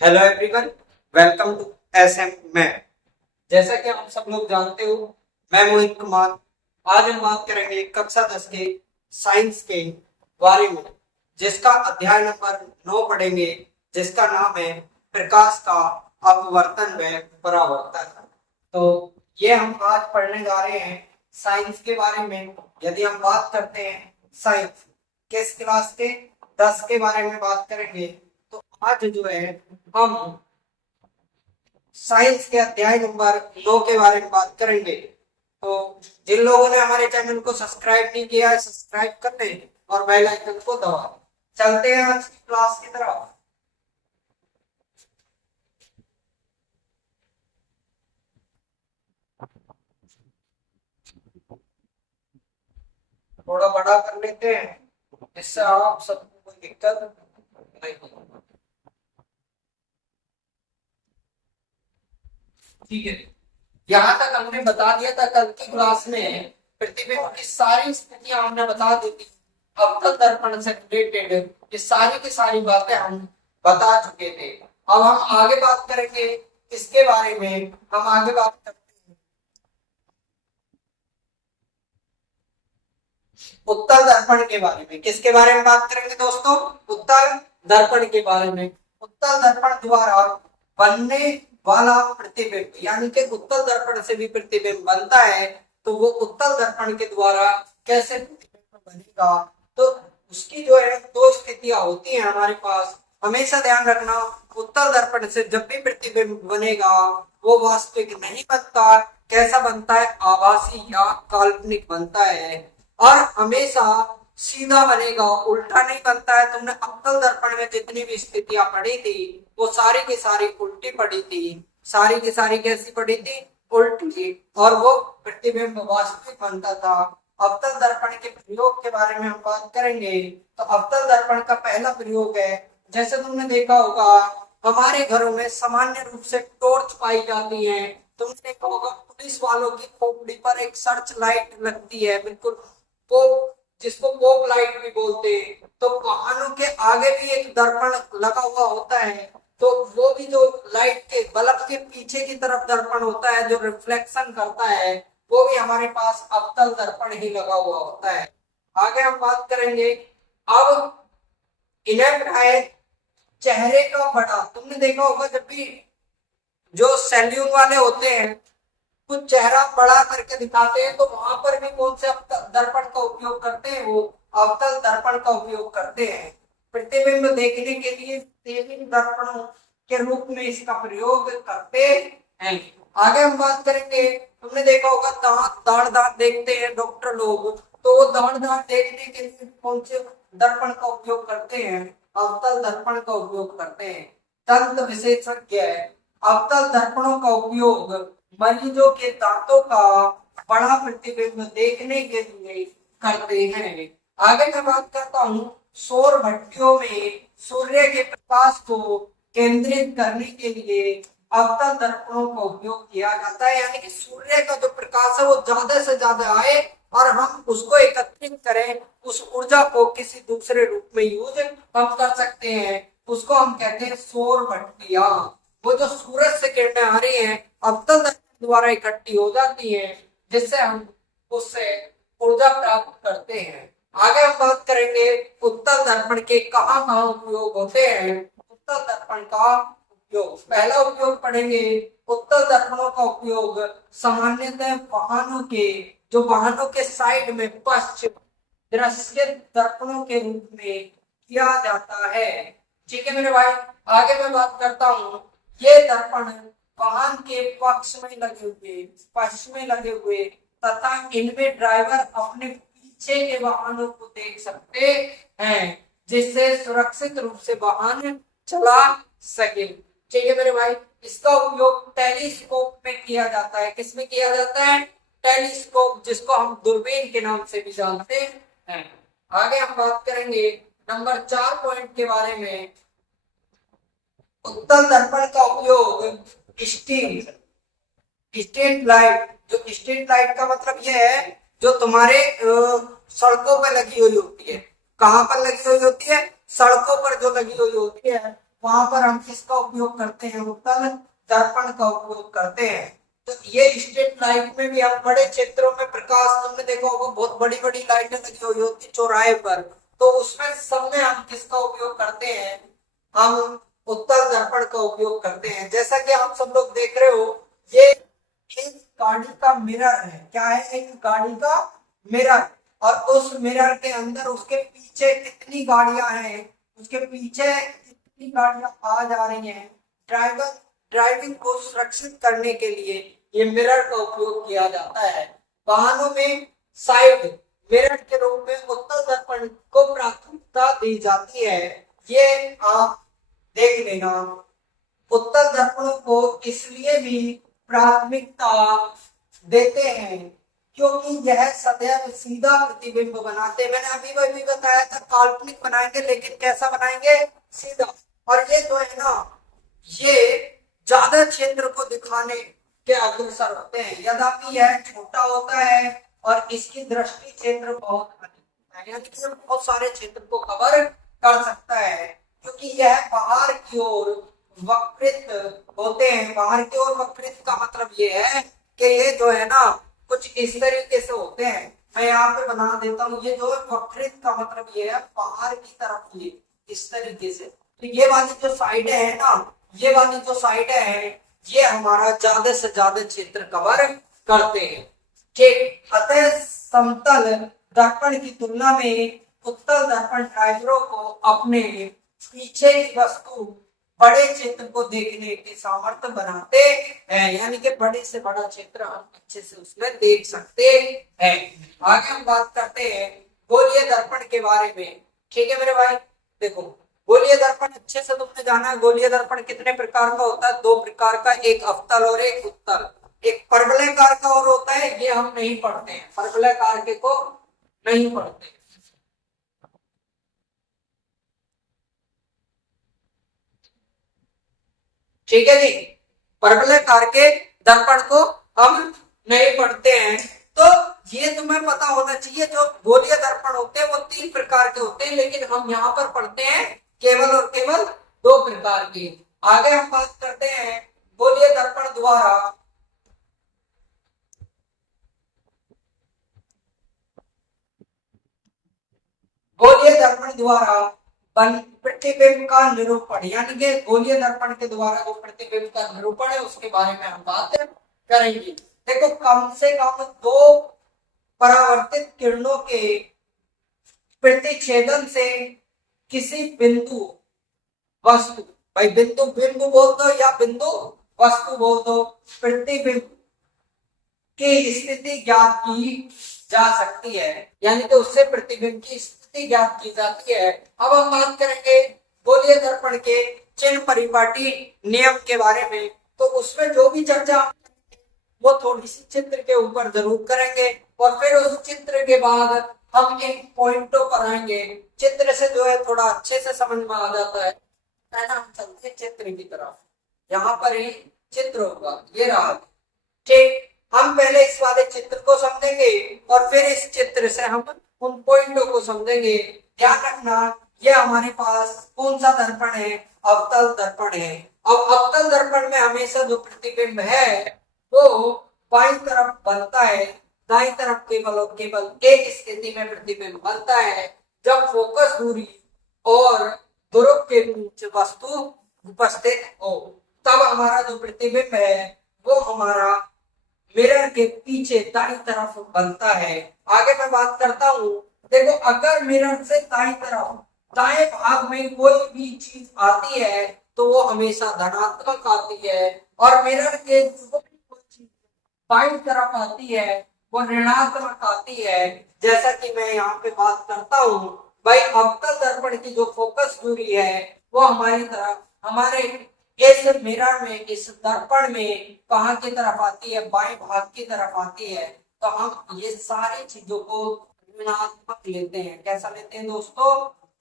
Hello everyone, welcome to SM math. जैसा कि हम सब लोग जानते हो, मैं मोहित कुमार। आज हम बात करेंगे कक्षा 10 के साइंस के बारे में, जिसका अध्याय नंबर 9 पढ़ेंगे, जिसका नाम है प्रकाश का अपवर्तन व परावर्तन। तो ये हम आज पढ़ने जा रहे हैं साइंस के बारे में। यदि हम बात करते हैं साइंस किस क्लास के 10 के बारे में बात करेंगे, तो आज जो है हम साइंस के अध्याय नंबर 2 के बारे में बात करेंगे। तो जिन लोगों ने हमारे चैनल को सब्सक्राइब नहीं किया है, सब्सक्राइब कर दें और बेल आइकन को दबा दें। चलते हैं आज की क्लास की तरफ। थोड़ा बड़ा कर लेते हैं, इससे आप सबको कोई दिक्कत नहीं होगी। ठीक है, यहाँ तक हमने बता दिया था कल की क्लास में। प्रतिबिंब की सारी स्थितियां हमने बता दी थी। अवतल दर्पण से रिलेटेड ये सारी की सारी बातें हम बता चुके थे। अब हम आगे बात करेंगे इसके बारे में। हम आगे बात करते हैं उत्तल दर्पण के बारे में। किसके बारे में बात करेंगे दोस्तों? उत्तल दर्पण के बारे में। उत्तल दर्पण द्वारा बनने वाला प्रतिबिंब, यानी कि उत्तल दर्पण से भी प्रतिबिंब बनता है, तो वो उत्तल दर्पण के द्वारा कैसे प्रतिबिंब बनेगा। तो उसकी जो है दो स्थितियां होती हैं हमारे पास। हमेशा ध्यान रखना, उत्तल दर्पण से जब भी प्रतिबिंब बनेगा वो वास्तविक नहीं बनता। कैसा बनता है? आभासी या काल्पनिक बनता है। और हमेशा सीधा बनेगा, उल्टा नहीं बनता है। तुमने अवतल दर्पण में जितनी भी स्थितियां पढ़ी थी वो सारी की सारी उल्टी पड़ी थी। सारी की सारी कैसी पड़ी थी? उल्टी। और वो प्रतिबिंब वास्तविक बनता था। अवतल दर्पण के प्रयोग के बारे में हम बात करेंगे। तो अवतल दर्पण का पहला प्रयोग है, जैसे तुमने देखा होगा हमारे घरों में सामान्य रूप से टॉर्च पाई जाती है। तुमने देखा होगा पुलिस वालों की खोपड़ी पर एक सर्च लाइट लगती है, बिल्कुल पोप, जिसको पोप लाइट भी बोलते हैं। तो वाहनों के आगे भी एक दर्पण लगा हुआ होता है। तो वो भी जो लाइट के बल्ब के पीछे की तरफ दर्पण होता है जो रिफ्लेक्शन करता है, वो भी हमारे पास अवतल दर्पण ही लगा हुआ होता है। आगे हम बात करेंगे। अब इन्हें है चेहरे का बड़ा। तुमने देखा होगा जब भी जो सैल्यून वाले होते हैं कुछ चेहरा बड़ा करके दिखाते हैं, तो वहां पर भी कौन से दर्पण का उपयोग करते हैं? वो अवतल दर्पण का उपयोग करते हैं। प्रतिबिंब देखने के लिए तेलीन दर्पणों के रूप में इसका प्रयोग करते हैं। आगे हम बात करेंगे। तुमने देखा होगा दाढ़ दांत देखते हैं डॉक्टर लोग, तो वो दाढ़ दांत देखने के लिए कौन से दर्पण का उपयोग करते हैं? अवतल दर्पण का उपयोग करते हैं। दंत विशेषज्ञ अवतल दर्पणों का उपयोग मरीजों के दांतों का बड़ा प्रतिबिंब देखने के लिए करते हैं। आगे मैं बात करता हूँ सौर भट्टियों में सूर्य के प्रकाश को केंद्रित करने के लिए अवतल दर्पणों का उपयोग किया जाता है। यानी कि सूर्य का जो प्रकाश है वो ज्यादा से ज्यादा आए और हम उसको एकत्रित करें, उस ऊर्जा को किसी दूसरे रूप में यूज हम कर सकते हैं। उसको हम कहते हैं सौर भट्टियां। वो जो सूरज से किरणें आ रही हैं अवतल दर्पण द्वारा इकट्ठी हो जाती है, जिससे हम उससे ऊर्जा प्राप्त करते हैं। आगे हम बात करेंगे उत्तल दर्पण के कहाँ कहाँ उपयोग होते हैं। उत्तल दर्पण का उपयोग, पहला उपयोग पढ़ेंगे। उत्तल दर्पणों का उपयोग सामान्यतः वाहनों के साइड में पश्चिम दृश्य दर्पणों के रूप में किया जाता है। ठीक है मेरे भाई, आगे मैं बात करता हूँ। ये दर्पण वाहन के पक्ष में लगे हुए तथा इनमें ड्राइवर अपने पीछे के वाहनों को देख सकते हैं, जिससे सुरक्षित रूप से वाहन चला सके। ठीक है मेरे भाई, इसका उपयोग टेलीस्कोप में किया जाता है। किसमें किया जाता है? टेलीस्कोप, जिसको हम दूरबीन के नाम से भी जानते हैं। आगे हम बात करेंगे नंबर 4 पॉइंट के बारे में। उत्तल दर्पण का उपयोग स्ट्रीट लाइट, जो स्ट्रीट लाइट का मतलब यह है जो तुम्हारे सड़कों पर लगी हुई होती है। कहाँ पर लगी हुई होती है? सड़कों पर जो लगी हुई होती है वहां पर हम किसका उपयोग करते हैं, उत्तल दर्पण का उपयोग करते हैं। तो ये स्ट्रीट लाइट में भी हम बड़े क्षेत्रों में प्रकाश, तुमने देखा होगा बहुत बड़ी बड़ी लाइटें लगी हुई होती चौराहे पर, तो उसमें सब में हम किसका उपयोग करते हैं, हम उत्तल दर्पण का उपयोग करते हैं। जैसा कि आप सब लोग देख रहे हो, ये एक गाड़ी का मिरर है। क्या है, एक गाड़ी का मिरर, और उस मिरर के अंदर उसके पीछे कितनी गाड़ियां हैं, उसके पीछे कितनी गाड़ियां आ जा रही हैं। ड्राइविंग को सुरक्षित करने के लिए ये मिरर का उपयोग किया जाता है। वाहनों में साइड मिरर के रूप में उत्तल दर्पण को प्राथमिकता दी जाती है। ये आप देख लेना। उत्तल दर्पणों को इसलिए भी प्राथमिकता देते हैं क्योंकि यह सदैव सीधा प्रतिबिंब बनाते हैं। मैंने अभी भी बताया था काल्पनिक बनाएंगे, लेकिन कैसा बनाएंगे, सीधा। और ये जो है ना, ये ज्यादा क्षेत्र को दिखाने के अग्रसर होते हैं, यद्यपि यह छोटा होता है और इसकी दृष्टि क्षेत्र बहुत अधिक होता है, यानी कि बहुत सारे क्षेत्र को कवर कर सकता है, क्योंकि यह बाहर की ओर वक्रित होते हैं। बाहर की ओर वक्रित का मतलब ये है कि ये जो है ना कुछ इस तरीके से होते हैं। मैं यहाँ पे बना देता हूँ, ये जो है वक्रित का मतलब ये है बाहर की तरफ, ये इस तरीके से। तो ये वाली जो साइड है ना, ये वाली जो साइड है, ये हमारा ज्यादा से ज्यादा क्षेत्र कवर करते हैं। ठीक, अतः समतल दर्पण की तुलना में उत्तल दर्पण ड्राइवरों को अपने पीछे की वस्तु बड़े क्षेत्र को देखने के सामर्थ्य बनाते हैं, यानी कि बड़े से बड़ा क्षेत्र हम अच्छे से उसमें देख सकते हैं। आगे हम बात करते हैं गोलीय दर्पण के बारे में। ठीक है मेरे भाई, देखो गोलीय दर्पण अच्छे से तुमने जाना है। गोलीय दर्पण कितने प्रकार का होता है, 2 प्रकार का, एक अवतल और एक उत्तल। एक परवलयाकार का और होता है, ये हम नहीं पढ़ते हैं, परवलयाकार के को नहीं पढ़ते। ठीक है जी, परवलयाकार के दर्पण को हम नहीं पढ़ते हैं। तो ये तुम्हें पता होना चाहिए, जो गोलीय दर्पण होते हैं वो 3 प्रकार के होते हैं, लेकिन हम यहाँ पर पढ़ते हैं केवल और केवल 2 प्रकार के। आगे हम बात करते हैं गोलीय दर्पण द्वारा प्रतिबिंब का निरूपण, यानी कि गोलीय दर्पण के द्वारा जो प्रतिबिंब का निरूपण है उसके बारे में हम बात करेंगे। देखो, कम से कम 2 परावर्तित किरणों के प्रतिच्छेदन से किसी बिंदु वस्तु, भाई बिंदु बिंब बोल दो या बिंदु वस्तु बोल दो, प्रतिबिंब की स्थिति ज्ञात की जा सकती है, यानी कि उससे प्रतिबिंब की स्थिति ज्ञात की जाती है। अब हम बात करेंगे गोलीय दर्पण के चिन्ह परिपाटी नियम के बारे में। तो उसमें जो भी चर्चा वो थोड़ी सी चित्र के ऊपर जरूर करेंगे, और फिर उस चित्र के बाद हम इन पॉइंटों पर आएंगे। चित्र से जो है थोड़ा अच्छे से समझ में आ जाता है ना। हम चलते चित्र की तरफ, यहाँ पर ही चित्र होगा, ये रहा। ठीक, हम पहले इस वाले चित्र को समझेंगे और फिर इस चित्र से हम उन पॉइंटों को समझेंगे। ध्यान रखना, ये हमारे पास कौन सा दर्पण है, अवतल दर्पण है। अब अवतल दर्पण में हमेशा जो प्रतिबिंब है वो बाईं तरफ बनता है, दाईं तरफ केवल और केवल एक स्थिति में प्रतिबिंब बनता है, जब फोकस दूरी और ध्रुव के बीच वस्तु उपस्थित हो, तब हमारा जो प्रतिबिंब है वो हमारा मिरर के पीछे दाईं तरफ बनता है। आगे मैं बात करता हूँ, देखो अगर मिरर से दाईं तरफ दाएं भाग में कोई भी चीज आती है तो वो हमेशा धनात्मक आती है, और मिरर के जो भी कोई चीज बाईं तरफ आती है वो ऋणात्मक आती है। जैसा कि मैं यहाँ पे बात करता हूँ, भाई अवतल दर्पण की जो फोकस दूरी है वो हमारी तरफ, हमारे इस मिरर में, इस दर्पण में कहाँ की तरफ आती है, बाएं भाग की तरफ आती है। तो हम ये सारी चीजों को ऋणात्मक लेते हैं। कैसा लेते हैं दोस्तों,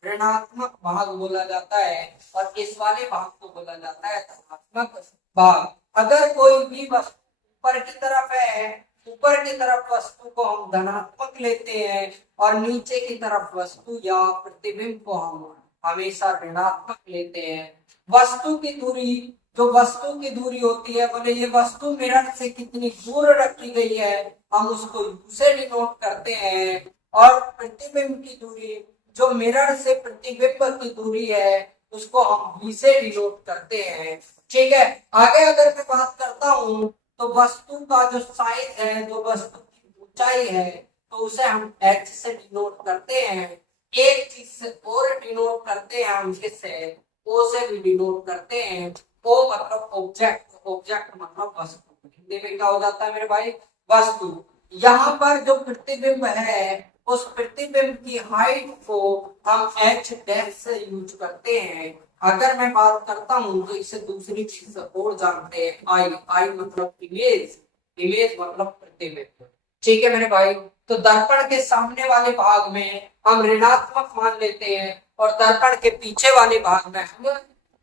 ऋणात्मक भाग बोला जाता है, और इस वाले भाग को बोला जाता है धनात्मक भाग। अगर कोई भी वस्तु ऊपर की तरफ है, ऊपर की तरफ वस्तु को हम धनात्मक लेते हैं, और नीचे की तरफ वस्तु या प्रतिबिंब को हम हमेशा ऋणात्मक लेते हैं। वस्तु की दूरी, जो वस्तु की दूरी होती है, बोले ये वस्तु मिरर से कितनी दूर रखी गई है, हम उसको U से डिनोट करते हैं। और प्रतिबिंब की दूरी, जो मिरर से प्रतिबिंब की दूरी है, उसको हम V से डिनोट करते हैं। ठीक है, आगे अगर मैं बात करता हूं तो वस्तु का जो साइज है, जो वस्तु की ऊंचाई है, तो उसे हम H से डिनोट करते हैं। एक चीज से और डिनोट करते हैं हम किससे, O से भी डिनोट करते हैं। O मतलब ऑब्जेक्ट, ऑब्जेक्ट मतलब वस्तु, हिंदी में क्या हो जाता है मेरे भाई, वस्तु। यहाँ पर जो प्रतिबिंब है, उस प्रतिबिंब की हाइट को हम H डैश से यूज करते हैं। अगर मैं बात करता हूँ तो इसे दूसरी चीज और जानते हैं, आई मतलब इमेज, इमेज मतलब प्रतिबिंब। ठीक है मेरे भाई, तो दर्पण के सामने वाले भाग में हम ऋणात्मक मान लेते हैं और दर्पण के पीछे वाले भाग में हम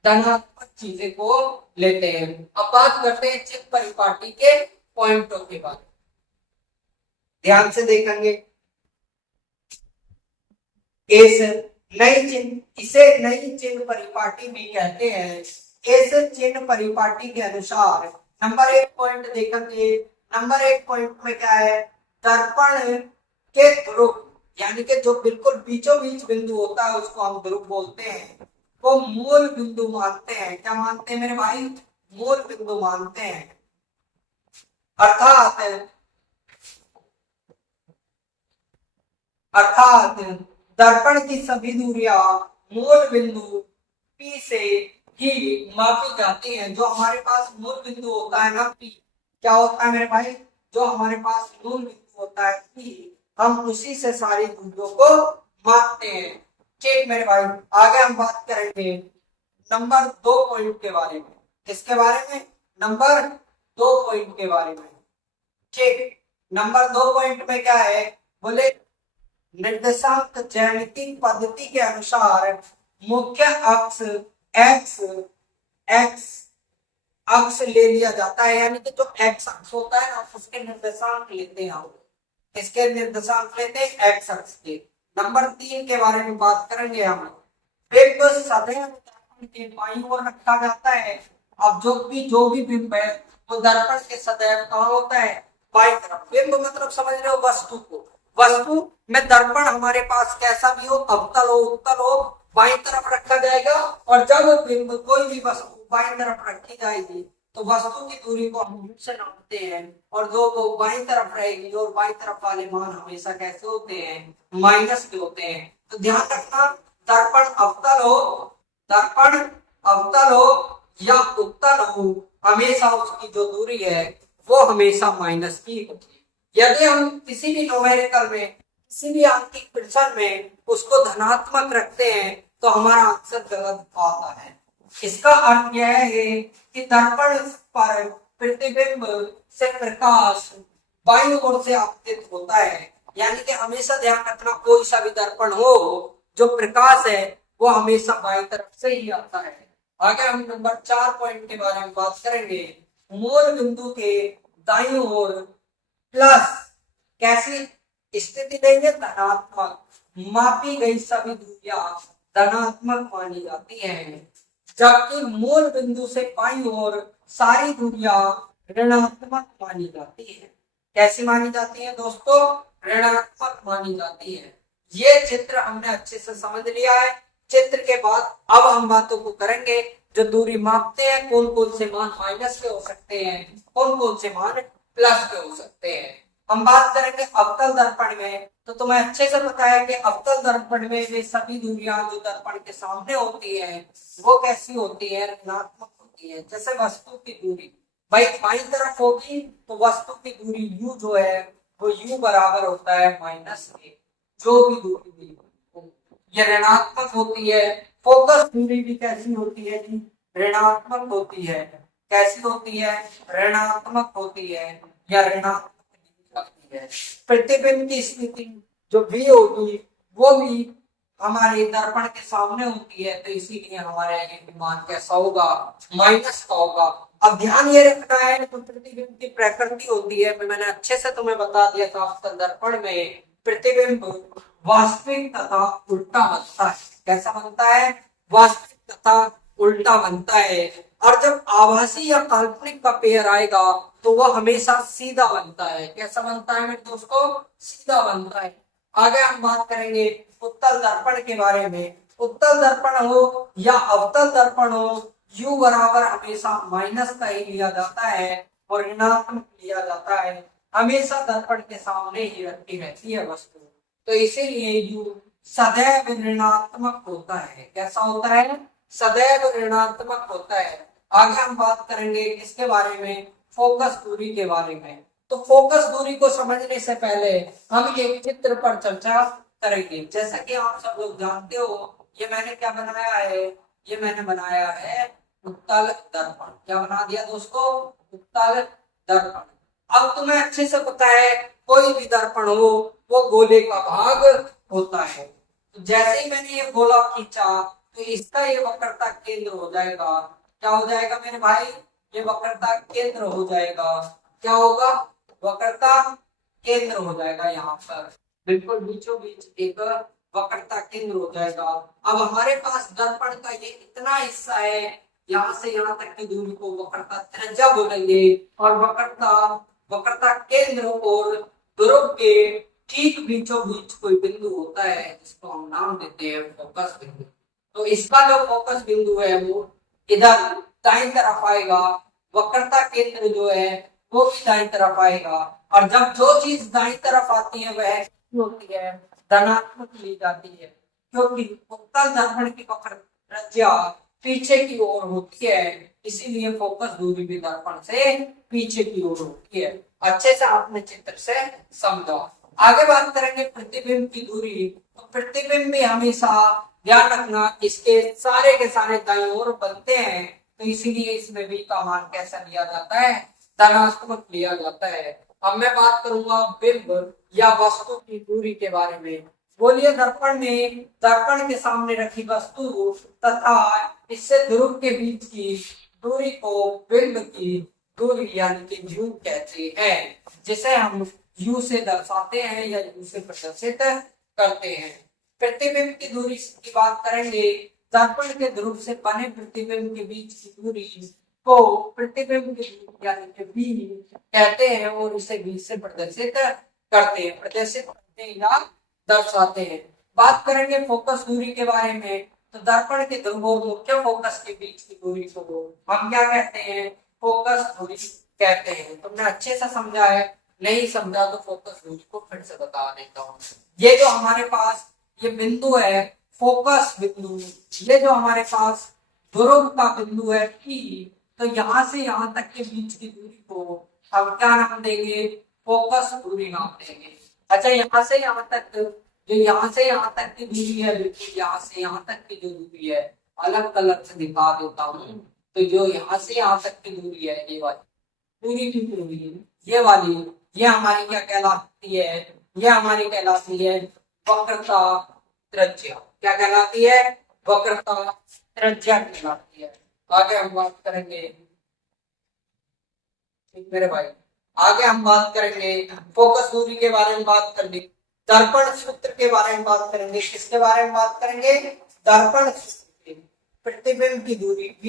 धनात्मक चीजें को लेते हैं। अब बात करते हैं चित्त परिपाटी के पॉइंटों के बारे में, ध्यान से देखेंगे। इसे नई चिन्ह परिपाटी भी कहते हैं। इस चिन्ह परिपाटी के अनुसार नंबर 1 पॉइंट देखेंगे। नंबर 1 पॉइंट में क्या है, दर्पण के ध्रुव, यानी कि जो बिल्कुल बीचों बीच बिंदु होता है उसको हम ध्रुव बोलते हैं, वो मूल बिंदु मानते हैं। क्या मानते हैं मेरे भाई, मूल बिंदु मानते हैं। अर्थात दर्पण की सभी दूरियां मूल बिंदु P से ही मापी जाती हैं। जो हमारे पास मूल बिंदु होता है ना P, क्या होता है मेरे भाई, जो हमारे पास मूल बिंदु होता है P, हम उसी से सारी दूरियों को मापते हैं। ठीक मेरे भाई, आगे हम बात करेंगे नंबर 2 पॉइंट के बारे में। किसके बारे में, नंबर 2 पॉइंट के बारे में। ठीक, नंबर 2 पॉइंट में क्या है, बोले निर्देशांक ज्यामितीय पद्धति के अनुसार मुख्य अक्ष एक्स एक्स अक्ष ले लिया जाता है, यानी कि जो एक्स अक्ष होता है ना, उसके निर्देशांक लेते हैं हम। इसके निर्देशांक लेते हैं एक्स अक्ष के। नंबर 3 के बारे में बात करेंगे हम। बिंब सदैव दर्पण के बाईं ओर रखा जाता है। अब जो भी बिंब है वो दर्पण के सदैव कहाँ होता है, बाईं तरफ। बिंब मतलब समझ रहे हो वस्तु को, वस्तु में दर्पण हमारे पास कैसा भी हो, अवतल हो उत्तल हो, बाईं तरफ रखा जाएगा। और जब बिंब कोई भी वस्तु बाईं तरफ रखी जाएगी तो वस्तु की दूरी को हम से नापते हैं, और जो वो बाईं तरफ रहेगी, और बाईं तरफ वाले मान हमेशा कैसे होते हैं, माइनस के होते हैं। तो ध्यान रखना, दर्पण अवतल हो, दर्पण अवतल हो या उत्तल हो, हमेशा उसकी जो दूरी है वो हमेशा माइनस की होती है। यदि हम किसी भी न्यूमेरिकल में, किसी भी आंकिक प्रश्न में उसको धनात्मक रखते हैं तो हमारा आंसर गलत आता है। इसका अर्थ यह है कि दर्पण पर प्रतिबिंब से प्रकाश बाईं ओर से आपतित होता है, यानी कि हमेशा ध्यान रखना, कोई सा भी दर्पण हो, जो प्रकाश है वो हमेशा बाईं तरफ से ही आता है। आगे हम नंबर 4 पॉइंट के बारे में बात करेंगे। मूल बिंदु के दाईं ओर प्लस कैसी स्थिति देंगे, धनात्मक, मापी गई सभी दूरियां धनात्मक मानी जाती हैं, जबकि मूल बिंदु से बाईं ओर सारी दूरियां ऋणात्मक मानी जाती है। कैसी मानी जाती है दोस्तों, ऋणात्मक मानी जाती है। ये चित्र हमने अच्छे से समझ लिया है। चित्र के बाद अब हम बातों को करेंगे, जो दूरी मापते हैं कौन कौन से मान माइनस के हो सकते हैं, कौन कौन से मान प्लस के हो सकते हैं। हम बात करेंगे अवतल दर्पण में, तो तुम्हें अच्छे से पता है कि अवतल दर्पण में वे सभी दूरियां जो दर्पण के सामने होती है वो कैसी होती है, ऋणात्मक होती है। जैसे वस्तु की दूरी भाई बाईं तरफ होगी तो वस्तु की दूरी u जो है वो u बराबर होता है माइनस के, जो भी दूरी दी ये ऋणात्मक होती है। फोकस दूरी भी कैसी होती है जी, ऋणात्मक होती है। कैसी होती है, ऋणात्मक होती है या ऋणात्मक होती है। प्रतिबिंब की स्थिति जो भी होगी वो भी हमारे दर्पण के सामने होती है, तो इसीलिए हमारा ये मान कैसा होगा, माइनस का होगा। अब ध्यान ये रखना है, तो प्रतिबिंब की प्रकृति होती है, मैंने अच्छे से तुम्हें बता दिया था अवतल दर्पण में प्रतिबिंब वास्तविक तथा उल्टा बनता है। कैसा बनता है, वास्तविक तथा उल्टा बनता है। और जब आभासी या काल्पनिक का पेयर आएगा तो वह हमेशा सीधा बनता है। कैसा बनता है मेरे दोस्तों? सीधा बनता है। आगे हम बात करेंगे उत्तल दर्पण के बारे में। उत्तल दर्पण हो या अवतल दर्पण हो, U बराबर हमेशा माइनस का ही लिया जाता है और ऋणात्मक लिया जाता है। हमेशा दर्पण के सामने ही रखी रहती है वस्तु, तो इसीलिए U सदैव ऋणात्मक होता है। कैसा होता है? सदैव ऋणात्मक होता है। आगे हम बात करेंगे किसके बारे में? फोकस दूरी के बारे में। तो फोकस दूरी को समझने से पहले हम एक चित्र पर चर्चा करेंगे। जैसा कि आप सब लोग जानते हो, ये मैंने क्या बनाया है? ये मैंने बनाया है उत्तल दर्पण। क्या बना दिया दोस्तों? उत्तल दर्पण। अब तुम्हें अच्छे से पता है कोई भी दर्पण हो वो गोले का भाग होता है। तो जैसे ही मैंने ये गोला खींचा तो इसका ये वक्रता केंद्र हो जाएगा। क्या हो जाएगा मेरे भाई? ये वक्रता केंद्र हो जाएगा। क्या होगा? वक्रता केंद्र हो जाएगा। यहाँ पर बिल्कुल बीचों बीच एक वक्रता केंद्र हो जाएगा। अब हमारे पास दर्पण का ये इतना हिस्सा है, यहाँ से यहाँ तक की दूरी को वक्रता त्रिज्या बोलेंगे। और वक्रता केंद्र और ध्रुव के ठीक बीचों बीच कोई बिंदु होता है जिसको हम नाम देते हैं फोकस बिंदु। तो इसका जो फोकस बिंदु है वो इधर दाईं तरफ आएगा। वक्रता केंद्र जो है वो भी दाईं तरफ आएगा। और जब जो चीज दाईं तरफ आती है वह होती है धनात्मक ली जाती है, क्योंकि उत्तल दर्पण की वक्र त्रिज्या पीछे की ओर होती है, इसीलिए फोकस दूरी भी दर्पण से पीछे की ओर होती है। अच्छे से आपने चित्र से समझा। आगे बात करेंगे प्रतिबिंब की दूरी। तो प्रतिबिंब भी हमेशा ध्यान रखना इसके सारे के सारे दाईं ओर बनते हैं, तो इसीलिए इसमें भी का मान कैसा लिया जाता है? धनात्मक लिया जाता है। अब मैं बात करूंगा बिंब या वस्तु की दूरी के बारे में। बोलिए दर्पण में दर्पण के सामने रखी वस्तु तथा इससे ध्रुव के बीच की दूरी को बिंब की दूरी यानी कि U कहते हैं, जिसे हम U से दर्शाते हैं या U से प्रदर्शित करते हैं। प्रतिबिंब की दूरी की बात करेंगे। दर्पण के ध्रुव से बने प्रतिबिंब के बीच की दूरी को प्रतिबिंब की दूरी यानी कि B कहते हैं और इसे B से प्रदर्शित करते हैं या दर्शाते हैं। बात करेंगे फोकस दूरी के बारे में। तो दर्पण के ध्रुव और मुख्य फोकस के बीच की दूरी को हम क्या कहते हैं? फोकस दूरी कहते हैं। तुमने अच्छे से समझा है? नहीं समझा तो फोकस दूरी को फिर से बता देता हूँ। ये जो हमारे पास ये बिंदु है फोकस बिंदु, ये जो हमारे पास ध्रुव का बिंदु है P, तो यहाँ से यहाँ तक के बीच की दूरी को हम क्या नाम देंगे? फोकस दूरी नाम देंगे। अच्छा, यहाँ से यहाँ तक, जो यहाँ से यहाँ तक की दूरी है, बिल्कुल यहाँ से यहाँ तक की जो दूरी है अलग अलग से दिखा देता हूँ। तो जो यहाँ से यहाँ तक की दूरी है ये वाली पूरी की पूरी, ये वाली, ये हमारी क्या कहलाती है? ये हमारी कहलाती है वक्रता त्रिज्या। क्या कहलाती है? वक्रता त्रिज्या कहलाती है। आगे हम बात करेंगे, ठीक मेरे भाई, आगे हम बात करेंगे फोकस दूरी के बारे में बात करेंगे, दर्पण सूत्र के बारे में बात करेंगे। किसके बारे में बात करेंगे? दर्पण सूत्र। प्रतिबिंब की दूरी V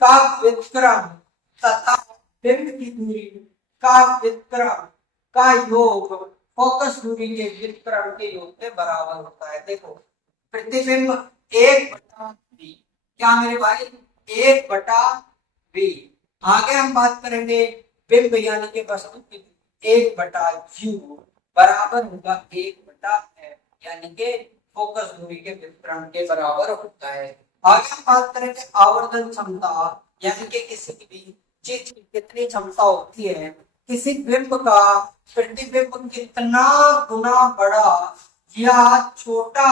का व्युत्क्रम तथा बिंब की दूरी का व्युत्क्रम का योग फोकस दूरी के व्युत्क्रम के योग के बराबर होता है। देखो प्रतिबिंब 1/V, क्या मेरे भाई? 1/V। आगे हम बात करेंगे बिंब यानी कि वस्तु की 1/U बराबर होगा 1/f, यानी कि फोकस दूरी के व्युत्क्रम के बराबर होता है। आगे हम बात करेंगे आवर्धन क्षमता, यानी कि किसी भी चीज की कितनी क्षमता होती है, किसी बिंब का प्रतिबिंब कितना गुना बड़ा या छोटा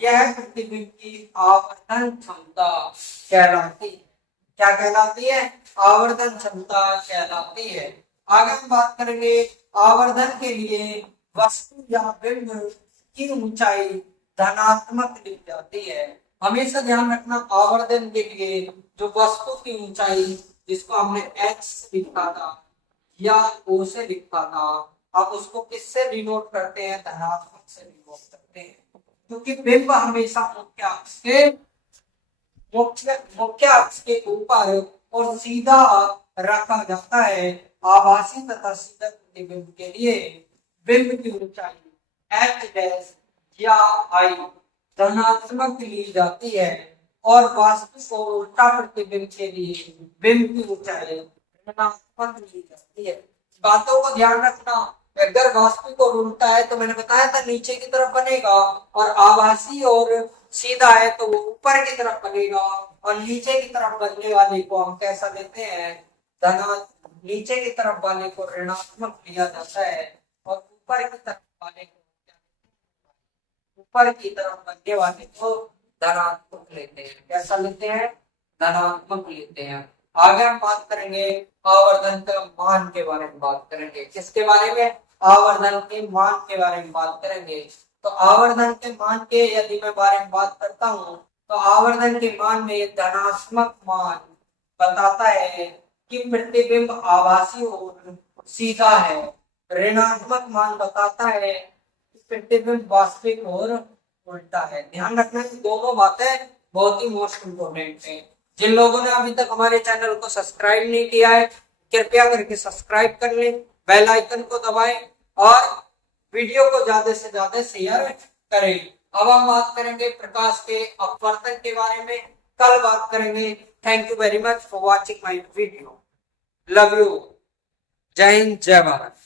यह प्रतिबिंब की आवर्धन क्षमता कहलाती है। क्या कहलाती है? आवर्धन क्षमता कहलाती है। आगे हम बात करेंगे आवर्धन के लिए वस्तु या बिंब की ऊंचाई धनात्मक ली जाती है। हमेशा ध्यान रखना आवर्धन के लिए जो वस्तु की ऊंचाई, जिसको हमने h से लिखा था या O से लिखा था, आप उसको किससे डिनोट करते हैं? धनात्मक से डिनोट करते हैं, क्योंकि बिंब हमेशा मुख्य अक्ष के मुख्य मुख्य अक्ष के ऊपर और सीधा रखा जाता है। आभासी तथा सीधा प्रतिबिंब के लिए बिंब की ऊंचाई h डैश या I धनात्मक ली जाती है और वास्तविक और उल्टा प्रतिबिंब के लिए बिंब की ऊंचाई ऋणात्मक ली जाती है। बातों को ध्यान रखना, अगर वास्तविक और उल्टा है तो मैंने बताया था नीचे की तरफ बनेगा, और आभासी और सीधा है तो वो ऊपर की तरफ बनेगा, और नीचे की तरफ बनने वाले को हम कैसा लेते हैं, नीचे की तरफ वाले को ऋणात्मक लिया जाता है और ऊपर की तरफ वाले को ऊपर की तरफ बनने वाले को धनात्मक लेते हैं। कैसा लेते हैं, धनात्मक लेते हैं। आगे हम बात करेंगे आवर्धन के मान के बारे में बात करेंगे। किसके बारे में, आवर्धन के मान के बारे में बात करेंगे। तो आवर्धन के मान के यदि मैं बारे में बात करता हूँ तो आवर्धन के मान में धनात्मक मान बताता है कि प्रतिबिंब आभासी और सीधा है, ऋणात्मक मान बताता है कि प्रतिबिंब वास्तविक और उल्टा है। ध्यान रखना कि दोनों बातें बहुत ही मोस्ट इंपोर्टेंट है। जिन लोगों ने अभी तक हमारे चैनल को सब्सक्राइब नहीं किया है कृपया करके सब्सक्राइब कर लें, बेल आइकन को दबाएं और वीडियो को ज्यादा से ज्यादा शेयर करें। अब हम बात करेंगे प्रकाश के अपवर्तन के बारे में, कल बात करेंगे। Thank you very much for watching my video. Love you. जय हिंद, जय भारत।